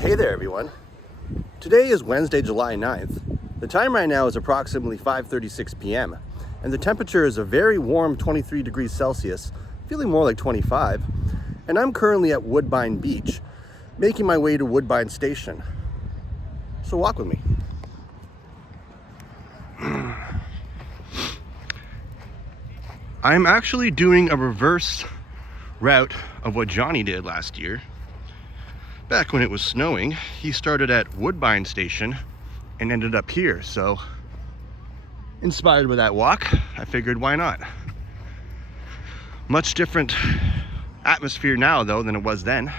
Hey there everyone. Today is Wednesday, July 9th. The time right now is approximately 5:36 p.m. and the temperature is a very warm 23 degrees Celsius, feeling more like 25. And I'm currently at Woodbine Beach, making my way to Woodbine Station. So walk with me. I'm actually doing a reverse route of what Johnny did last year. Back when it was snowing, he started at Woodbine Station and ended up here. So, inspired by that walk, I figured why not? Much different atmosphere now though than it was then.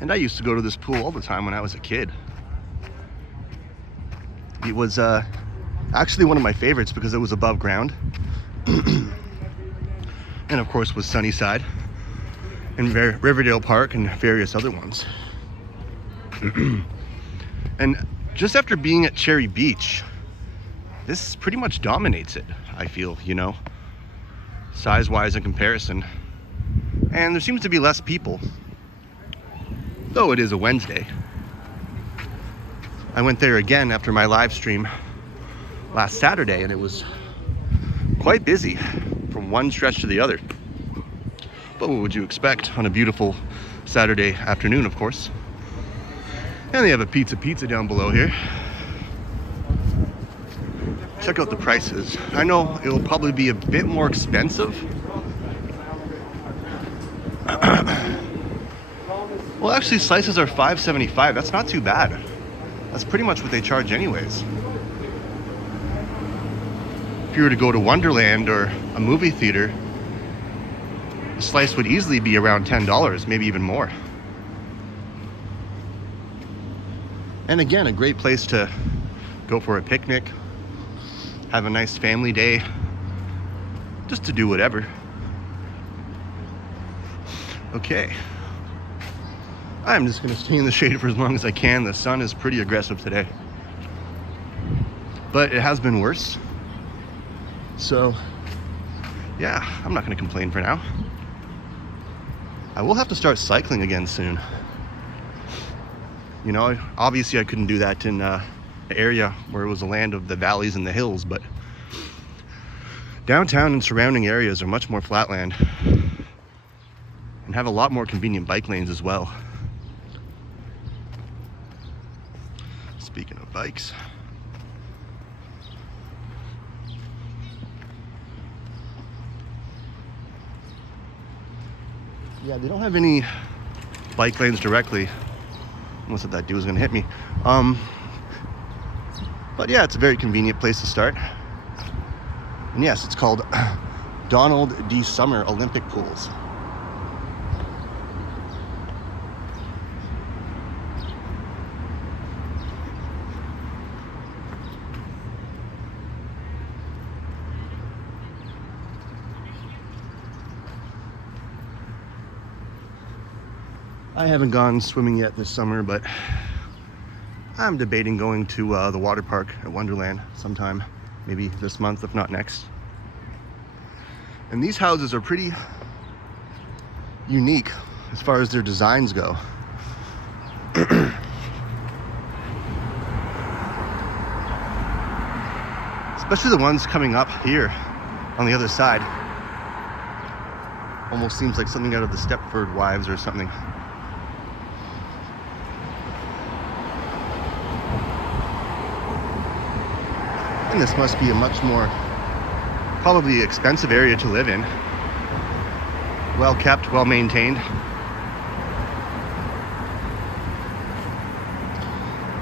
And I used to go to this pool all the time when I was a kid. It was actually one of my favorites because it was above ground. And of course was Sunnyside and Riverdale Park and various other ones. And just after being at Cherry Beach, this pretty much dominates it, I feel, you know, size-wise in comparison. And there seems to be less people, though it is a Wednesday. I went there again after my live stream last Saturday and it was quite busy from one stretch to the other. But what would you expect on a beautiful Saturday afternoon, of course. And they have a pizza down below here. Check out the prices. I know it will probably be a bit more expensive. Well, actually slices are $5.75. That's not too bad. That's pretty much what they charge anyways. If you were to go to Wonderland or a movie theater, a slice would easily be around $10, maybe even more. And again, a great place to go for a picnic, have a nice family day, just to do whatever. Okay. I'm just gonna stay in the shade for as long as I can. The sun is pretty aggressive today. But it has been worse. So, yeah, I'm not gonna complain for now. I will have to start cycling again soon. You know, obviously I couldn't do that in the area where it was the land of the valleys and the hills, but downtown and surrounding areas are much more flatland and have a lot more convenient bike lanes as well. Speaking of bikes, yeah, they don't have any bike lanes directly. Almost thought that dude was gonna hit me. But yeah, it's a very convenient place to start. And yes, it's called Donald D. Summer Olympic Pools. I haven't gone swimming yet this summer, but I'm debating going to the water park at Wonderland sometime, maybe this month, if not next. And these houses are pretty unique as far as their designs go. Especially the ones coming up here on the other side. Almost seems like something out of the Stepford Wives or something. And this must be a much more, probably expensive area to live in. Well kept, well maintained.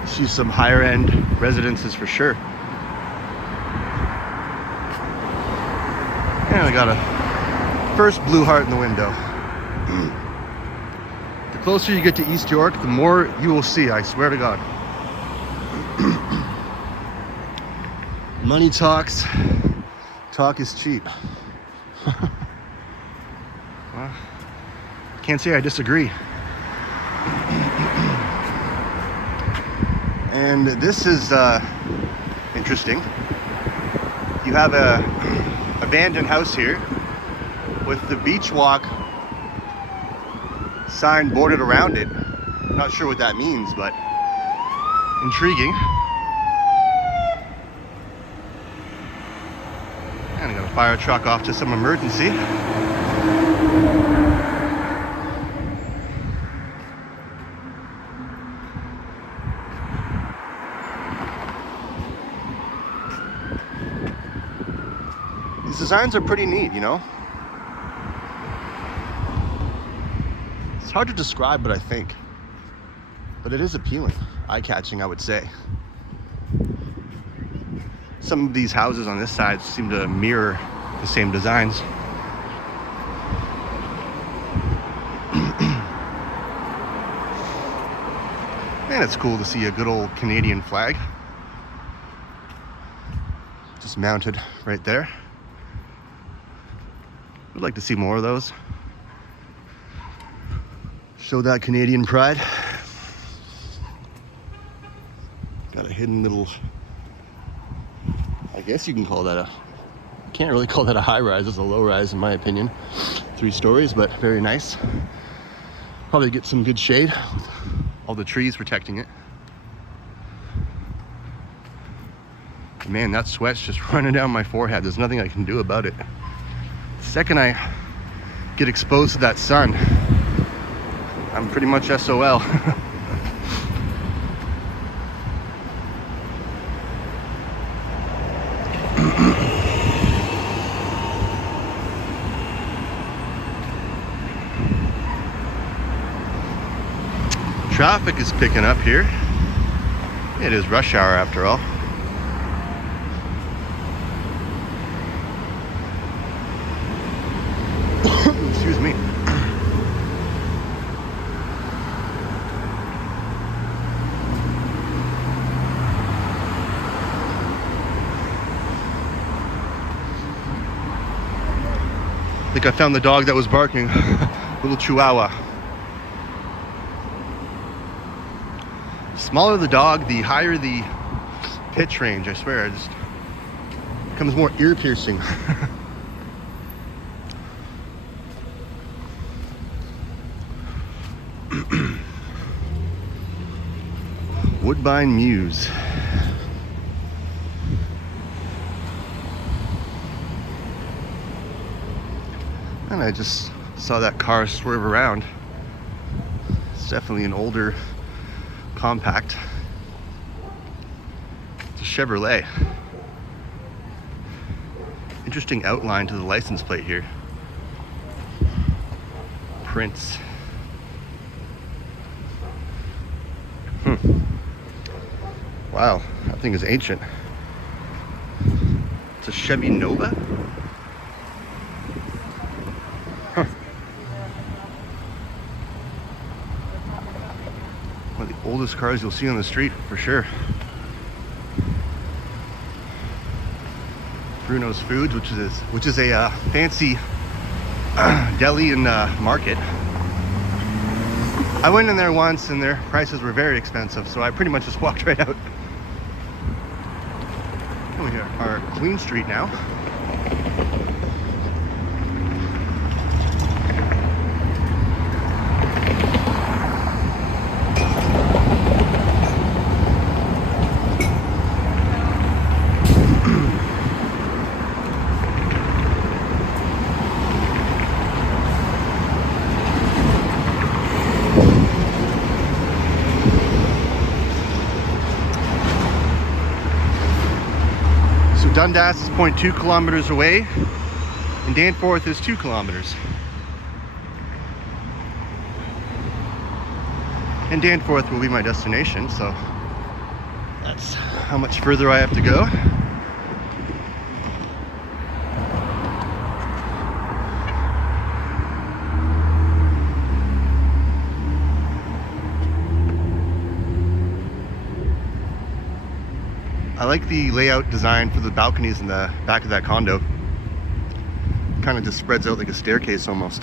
See some higher end residences for sure. And I got a first blue heart in the window. The closer you get to East York, the more you will see, I swear to God. Money talks, talk is cheap. Well, can't say I disagree. And this is interesting. You have a abandoned house here with the beach walk sign boarded around it. Not sure what that means, but intriguing. And I got a fire truck off to some emergency. These designs are pretty neat, you know? It's hard to describe what I think, but it is appealing, eye-catching, I would say. Some of these houses on this side seem to mirror the same designs. And it's cool to see a good old Canadian flag just mounted right there. I'd like to see more of those. Show that Canadian pride. Got a hidden little, I guess you can call that a, can't really call that a high rise, it's a low rise in my opinion. 3 stories, but very nice. Probably get some good shade with all the trees protecting it. Man, that sweat's just running down my forehead. There's nothing I can do about it. The second I get exposed to that sun, I'm pretty much SOL. Traffic is picking up here. It is rush hour after all. Excuse me. I think I found the dog that was barking. Little Chihuahua. Smaller the dog, the higher the pitch range, I swear. It just becomes more ear piercing. Woodbine Mews. And I just saw that car swerve around. It's definitely an older compact. It's a Chevrolet. Interesting outline to the license plate here. Prince. Wow, that thing is ancient. It's a Chevy Nova? Huh. One of the oldest cars you'll see on the street, for sure. Bruno's Foods, which is a fancy deli and market. I went in there once and their prices were very expensive, so I pretty much just walked right out. We are Queen Street now. Dundas is 0.2 kilometers away, and Danforth is 2 kilometers. And Danforth will be my destination, so that's how much further I have to go. I like the layout design for the balconies in the back of that condo. Kind of just spreads out like a staircase almost.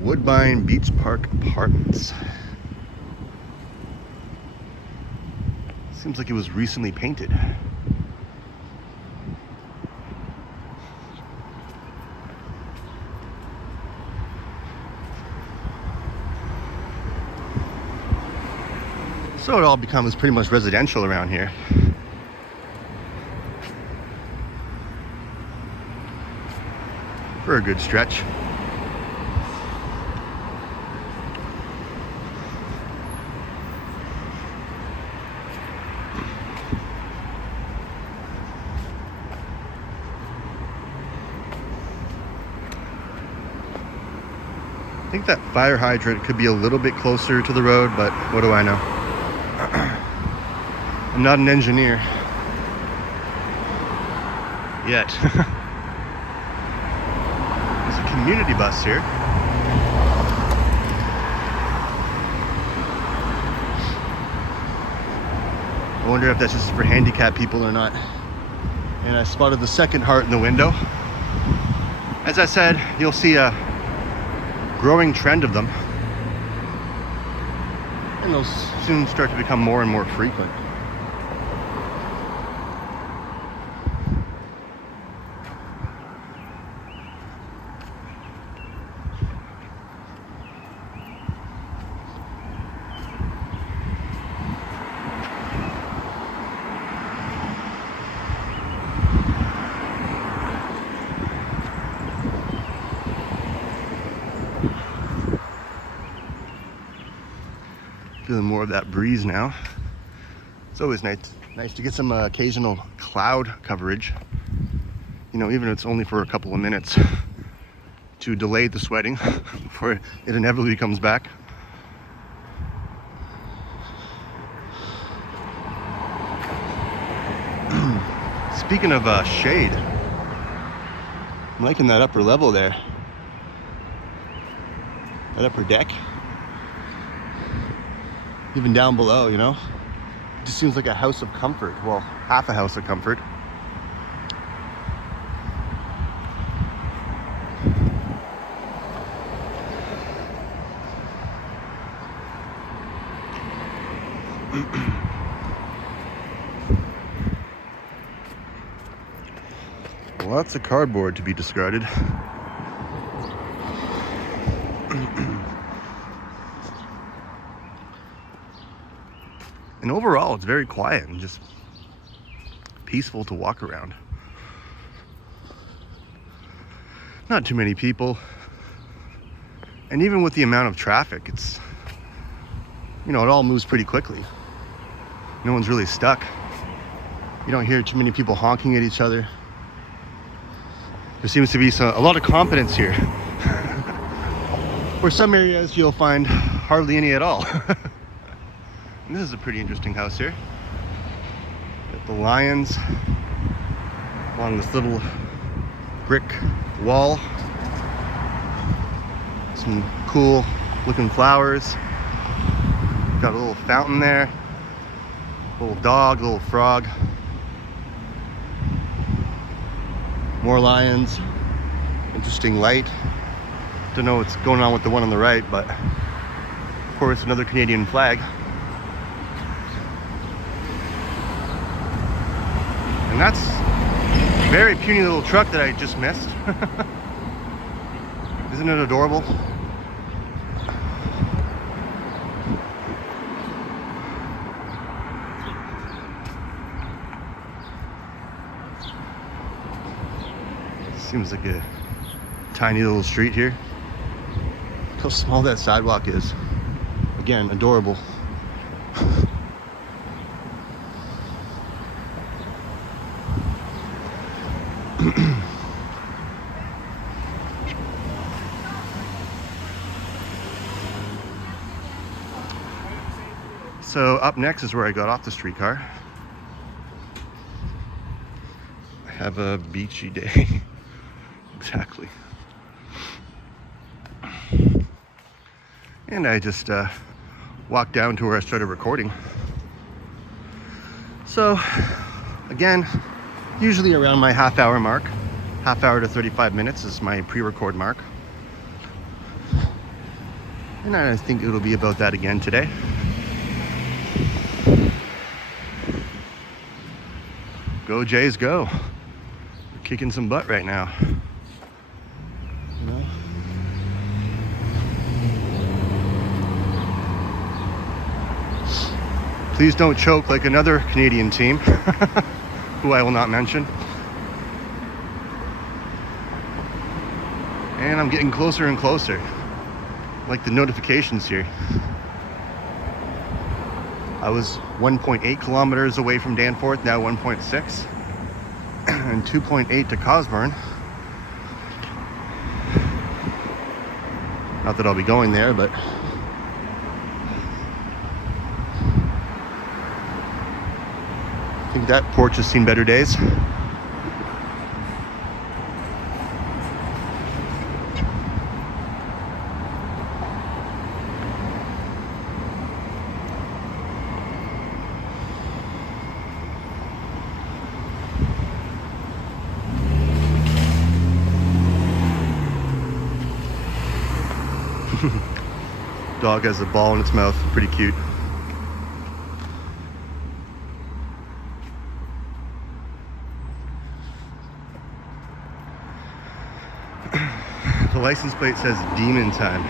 Woodbine Beach Park Apartments. Seems like it was recently painted. So it all becomes pretty much residential around here. For a good stretch. I think that fire hydrant could be a little bit closer to the road, but what do I know? I'm not an engineer yet. There's a community bus here. I wonder if that's just for handicapped people or not. And I spotted the second heart in the window. As I said, you'll see a growing trend of them, and they'll soon start to become more and more frequent. Feeling more of that breeze now. It's always nice to get some occasional cloud coverage. You know, even if it's only for a couple of minutes, to delay the sweating before it inevitably comes back. Speaking of shade, I'm liking that upper level there. That upper deck. Even down below, you know? It just seems like a house of comfort. Well, half a house of comfort. Lots of cardboard to be discarded. And overall, it's very quiet and just peaceful to walk around. Not too many people. And even with the amount of traffic, it's, you know, it all moves pretty quickly. No one's really stuck. You don't hear too many people honking at each other. There seems to be a lot of confidence here. Where some areas you'll find hardly any at all. And this is a pretty interesting house here. Got the lions along this little brick wall. Some cool looking flowers. Got a little fountain there. Little dog, little frog. More lions. Interesting light. Don't know what's going on with the one on the right, but of course another Canadian flag. And that's a very puny little truck that I just missed. Isn't it adorable? Seems like a tiny little street here. Look how small that sidewalk is. Again, adorable. So up next is where I got off the streetcar. I have a beachy day. Exactly. And I just walked down to where I started recording. So again, usually around my half hour mark. Half hour to 35 minutes is my pre-record mark. And I think it'll be about that again today. Go Jays, go. We're kicking some butt right now. You know? Please don't choke like another Canadian team, who I will not mention. And I'm getting closer and closer, like the notifications here. I was 1.8 kilometers away from Danforth, now 1.6, and 2.8 to Cosburn. Not that I'll be going there, but I think that porch has seen better days. Dog has a ball in its mouth, pretty cute. The license plate says Demon Time.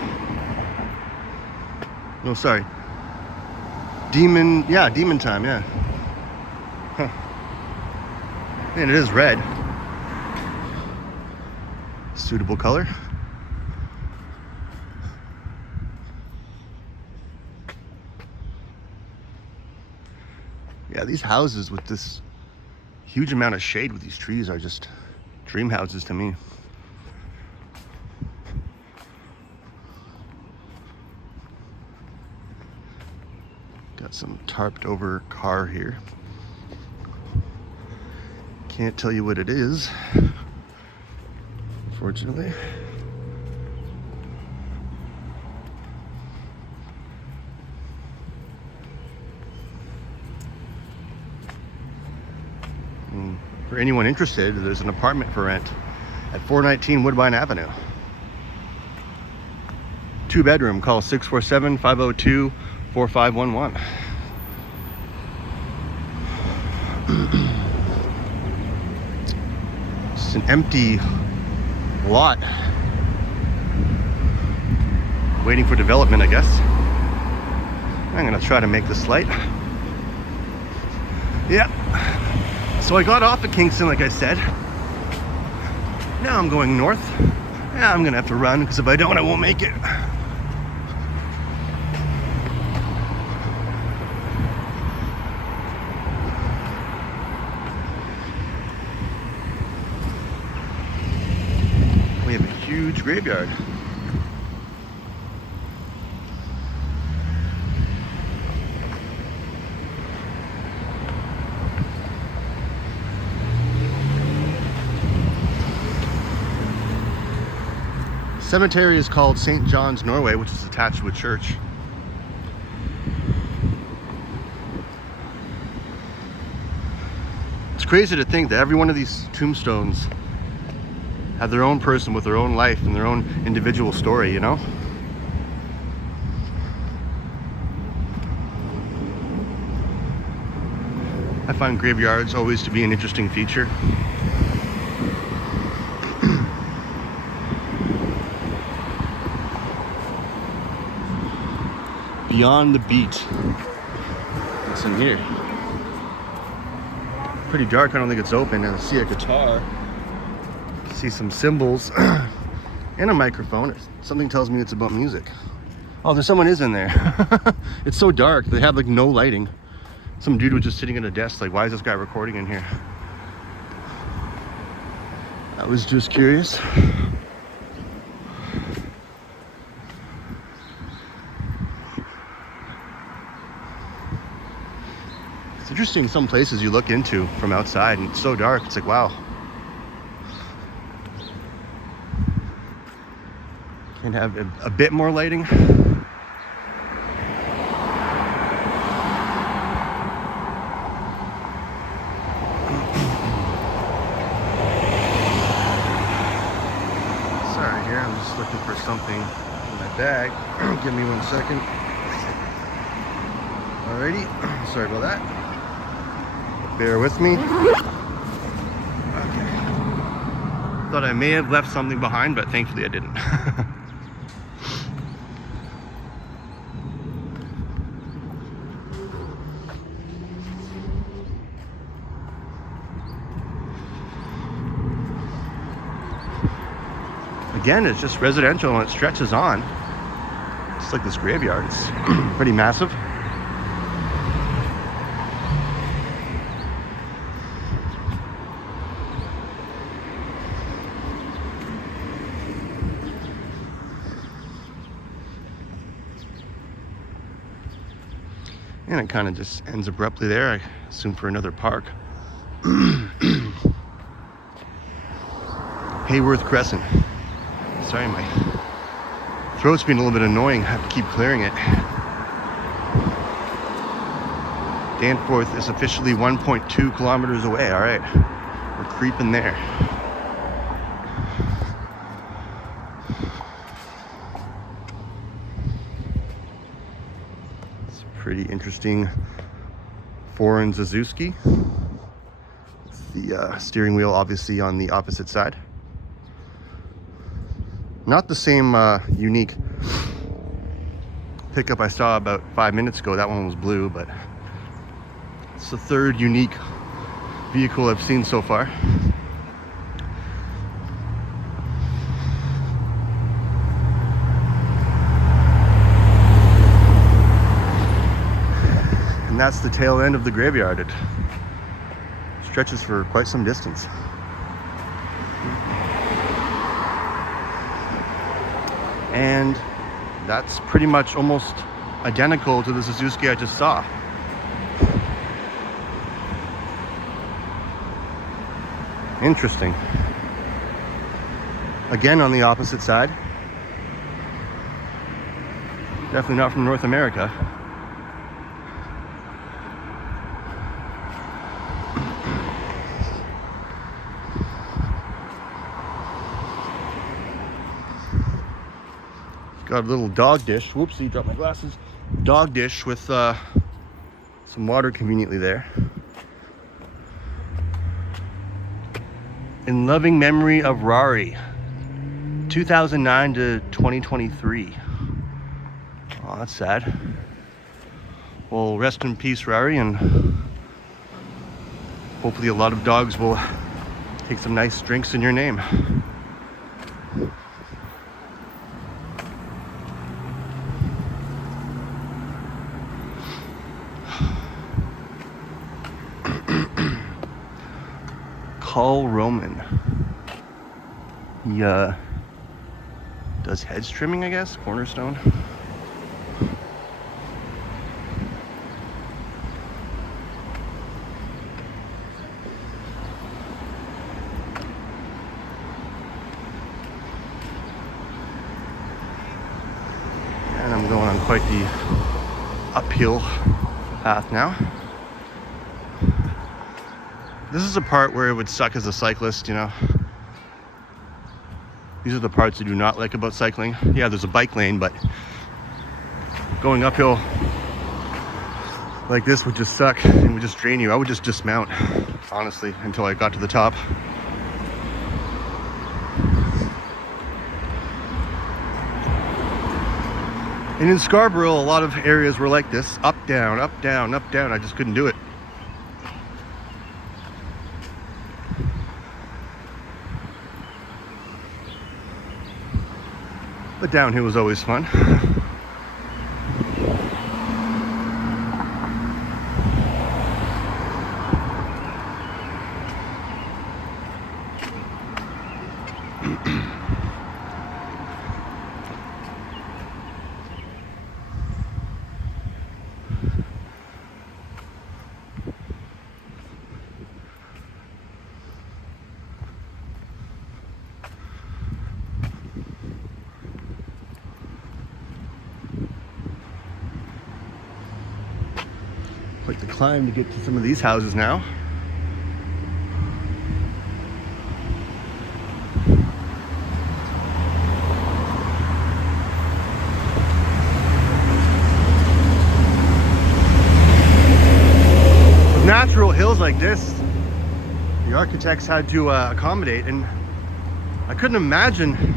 No, sorry. Demon Time, yeah. Huh. And it is red. Suitable color. Yeah, these houses with this huge amount of shade with these trees are just dream houses to me. Got some tarped over car here. Can't tell you what it is, unfortunately. For anyone interested, there's an apartment for rent at 419 Woodbine Avenue. 2-bedroom, call 647-502-4511. It's an empty lot waiting for development, I guess. I'm gonna try to make this light. Yeah. So I got off at Kingston, like I said. Now I'm going north. Yeah, I'm gonna have to run, because if I don't, I won't make it. We have a huge graveyard. Cemetery is called St. John's, Norway, which is attached to a church. It's crazy to think that every one of these tombstones have their own person with their own life and their own individual story, you know? I find graveyards always to be an interesting feature. Beyond the beat. What's in here? Pretty dark, I don't think it's open. I see a guitar. See some cymbals and a microphone. Something tells me it's about music. Oh, there's someone is in there. It's so dark. They have like no lighting. Some dude was just sitting at a desk like, why is this guy recording in here? I was just curious. It's interesting, some places you look into from outside and it's so dark, it's like, wow. Can't have a bit more lighting. Sorry, here, I'm just looking for something in my bag. Give me 1 second. Alrighty, sorry about that. Bear with me. Okay. Thought I may have left something behind, but thankfully I didn't. again, it's just residential and it stretches on. Just like this graveyard, it's pretty massive. And it kind of just ends abruptly there, I assume for another park. Hayworth Crescent. Sorry, my throat's being a little bit annoying. I have to keep clearing it. Danforth is officially 1.2 kilometers away. All right, we're creeping there. It's a pretty interesting foreign Suzuki. The steering wheel obviously on the opposite side. Not the same unique pickup I saw about 5 minutes ago. That one was blue, but it's the third unique vehicle I've seen so far. And that's the tail end of the graveyard. It stretches for quite some distance. And that's pretty much almost identical to the Suzuki I just saw. Interesting. Again, on the opposite side. Definitely not from North America. Got a little dog dish. Whoopsie, dropped my glasses. Dog dish with some water conveniently there. In loving memory of Rari, 2009 to 2023. Oh, that's sad. Well, rest in peace, Rari, and hopefully a lot of dogs will take some nice drinks in your name. Paul Roman. He does hedge trimming, I guess, Cornerstone. And I'm going on quite the uphill path now. This is a part where it would suck as a cyclist, you know. These are the parts I do not like about cycling. Yeah, there's a bike lane, but going uphill like this would just suck and would just drain you. I would just dismount, honestly, until I got to the top. And in Scarborough, a lot of areas were like this. Up, down, up, down, up, down. I just couldn't do it. But downhill was always fun. Quite the climb to get to some of these houses now. With natural hills like this, the architects had to accommodate, and I couldn't imagine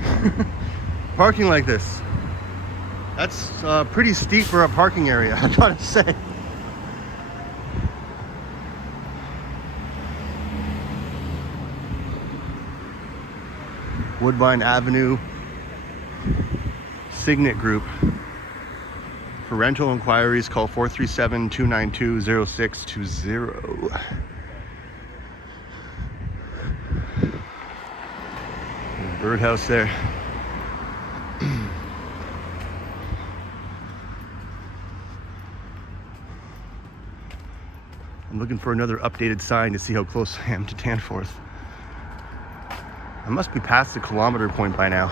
parking like this. That's pretty steep for a parking area, I gotta say. Woodbine Avenue, Signet Group. For rental inquiries, call 437-292-0620. Birdhouse there. I'm looking for another updated sign to see how close I am to Danforth. I must be past the kilometer point by now.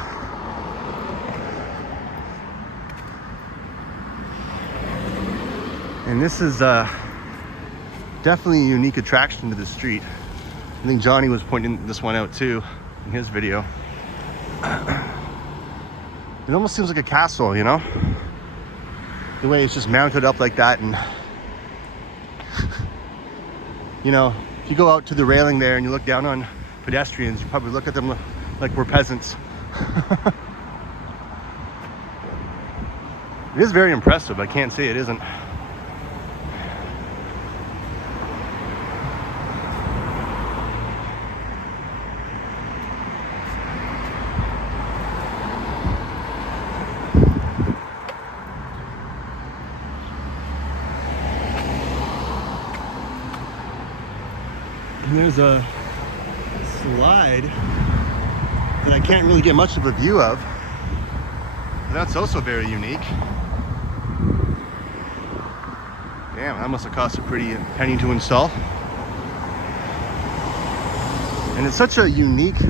And this is definitely a unique attraction to the street. I think Johnny was pointing this one out too in his video. It almost seems like a castle, you know? The way it's just mounted up like that, and you know, if you go out to the railing there and you look down on pedestrians, you probably look at them like we're peasants. It is very impressive, I can't say it isn't. And there's a slide that I can't really get much of a view of. That's also very unique. Damn, that must have cost a pretty penny to install. And it's such a unique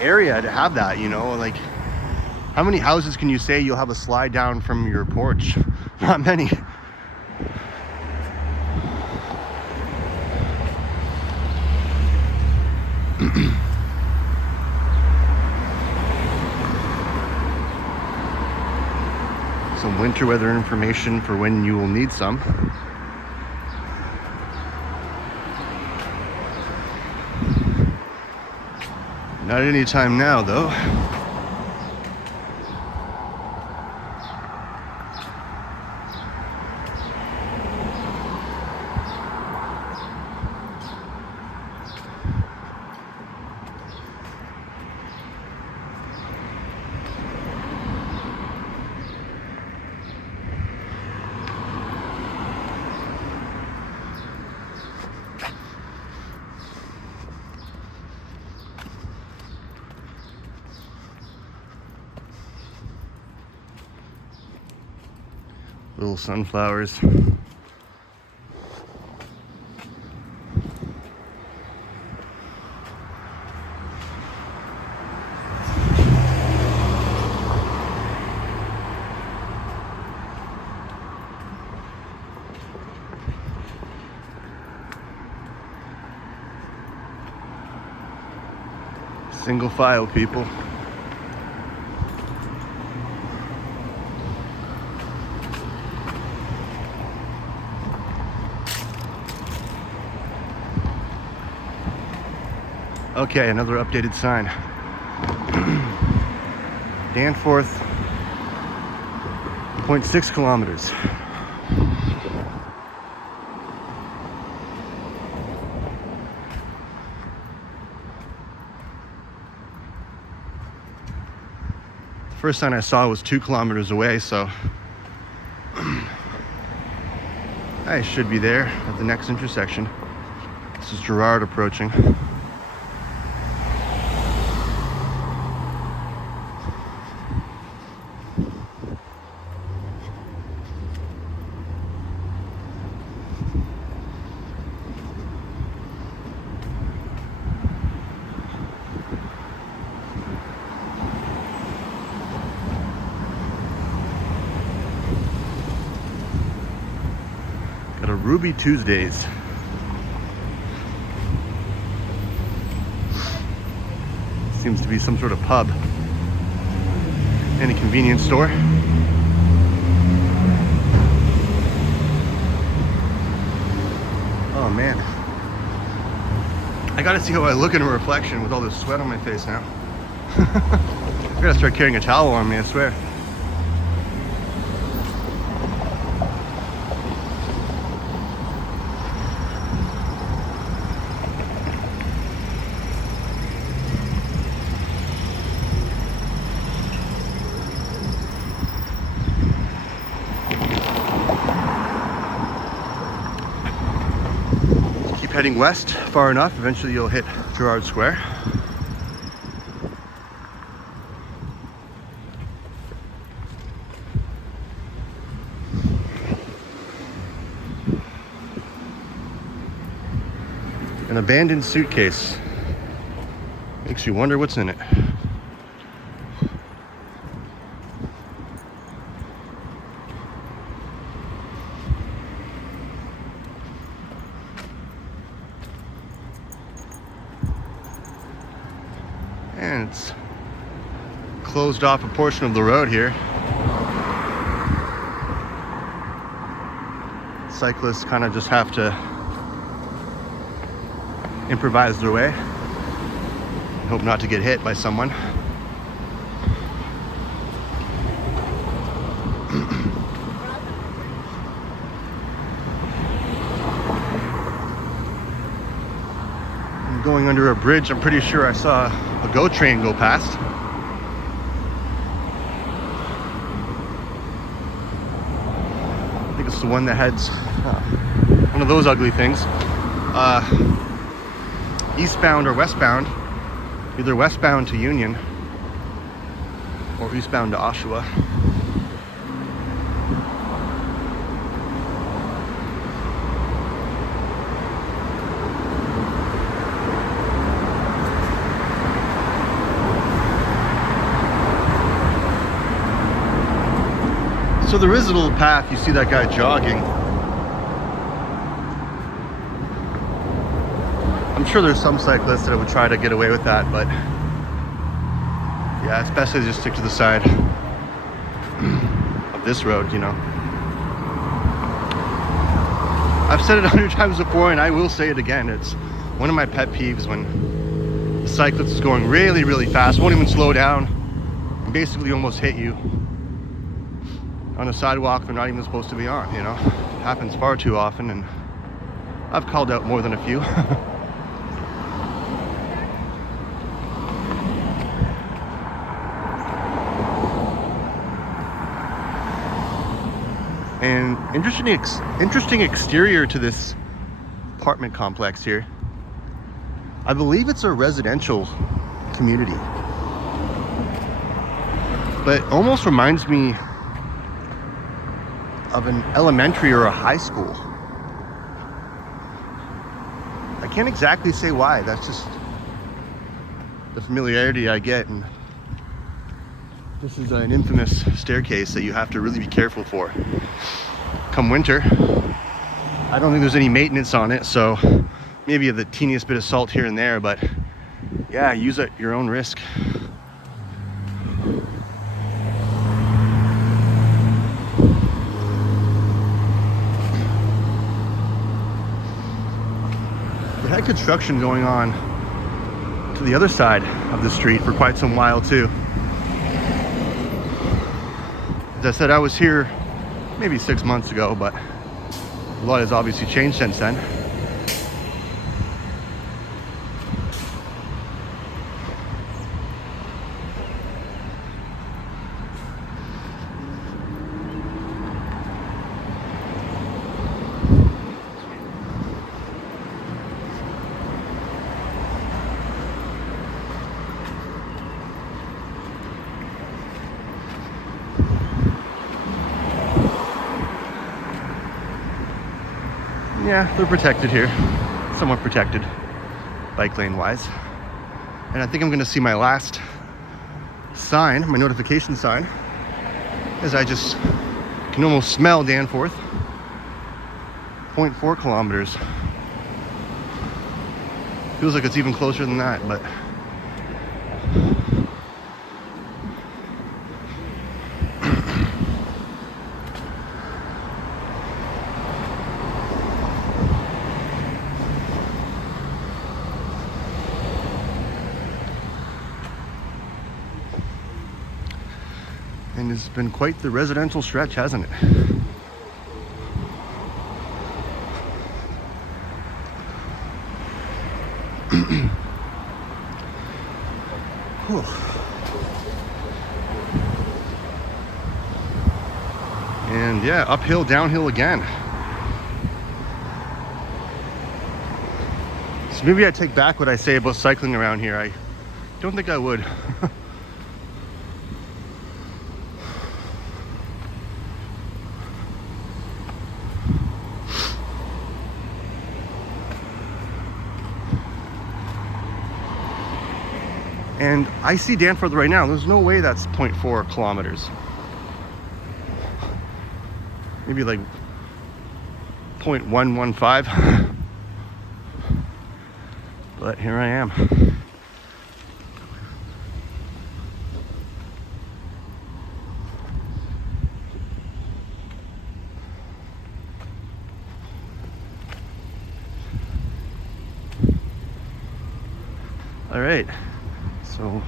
area to have that, you know, like how many houses can you say you'll have a slide down from your porch? Not many. Some winter weather information for when you will need some. Not any time now, though. Little sunflowers. Single file, people. Okay, another updated sign. Danforth, 0.6 kilometers. The first sign I saw was 2 kilometers away, so I should be there at the next intersection. This is Girard approaching. Got a Ruby Tuesdays. Seems to be some sort of pub and a convenience store. Oh man. I gotta see how I look in a reflection with all this sweat on my face now. I gotta start carrying a towel on me, I swear. heading west far enough, eventually you'll hit Gerrard Square. An abandoned suitcase. Makes you wonder what's in it. And it's closed off a portion of the road here. Cyclists kind of just have to improvise their way. Hope not to get hit by someone. I'm going under a bridge. I'm pretty sure I saw a GO train go past. I think it's the one that heads one of those ugly things. Eastbound or westbound, either westbound to Union or eastbound to Oshawa. So there is a little path. You see that guy jogging. I'm sure there's some cyclists that would try to get away with that, but yeah, it's best to just stick to the side of this road, you know. I've said it 100 times before, and I will say it again. It's one of my pet peeves when the cyclist is going really, really fast, won't even slow down, and basically almost hit you on a sidewalk they're not even supposed to be on, you know. It happens far too often, and I've called out more than a few. And interesting exterior to this apartment complex here. I believe it's a residential community, but it almost reminds me of an elementary or a high school. I can't exactly say why. That's just the familiarity I get. And this is an infamous staircase that you have to really be careful for come winter. I don't think there's any maintenance on it, so maybe the teeniest bit of salt here and there, but yeah, use it at your own risk. We had construction going on to the other side of the street for quite some while too. As I said, I was here maybe 6 months ago, but a lot has obviously changed since then. Yeah, they're protected here, somewhat protected, bike lane wise. And I think I'm gonna see my last sign, my notification sign, as I just can almost smell Danforth. 0.4 kilometers. Feels like it's even closer than that, but and it's been quite the residential stretch, hasn't it? Whew. And yeah, uphill, downhill again. So maybe I take back what I say about cycling around here. I don't think I would. And I see Danforth right now. There's no way that's 0.4 kilometers. Maybe like 0.115. But here I am. All right. So,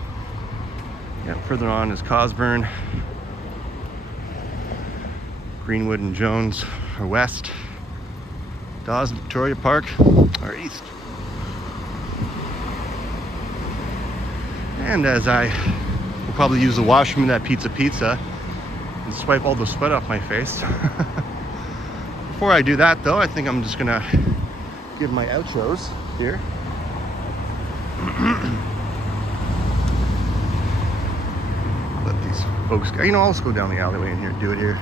yeah, further on is Cosburn. Greenwood and Jones are west. Dawes and Victoria Park are east. And as I will probably use the washroom in that pizza and swipe all the sweat off my face. Before I do that though, I think I'm just gonna give my outros here. Let these folks go. You know, I'll just go down the alleyway in here and do it here.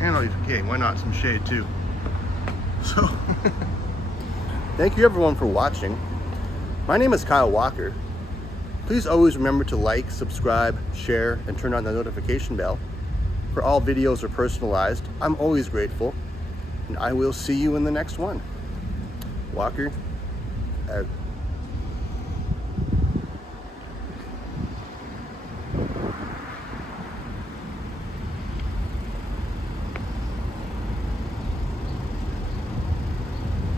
And okay, why not some shade too? So, thank you everyone for watching. My name is Kyle Walker. Please always remember to like, subscribe, share, and turn on the notification bell. For all videos are personalized. I'm always grateful. And I will see you in the next one. Walker out.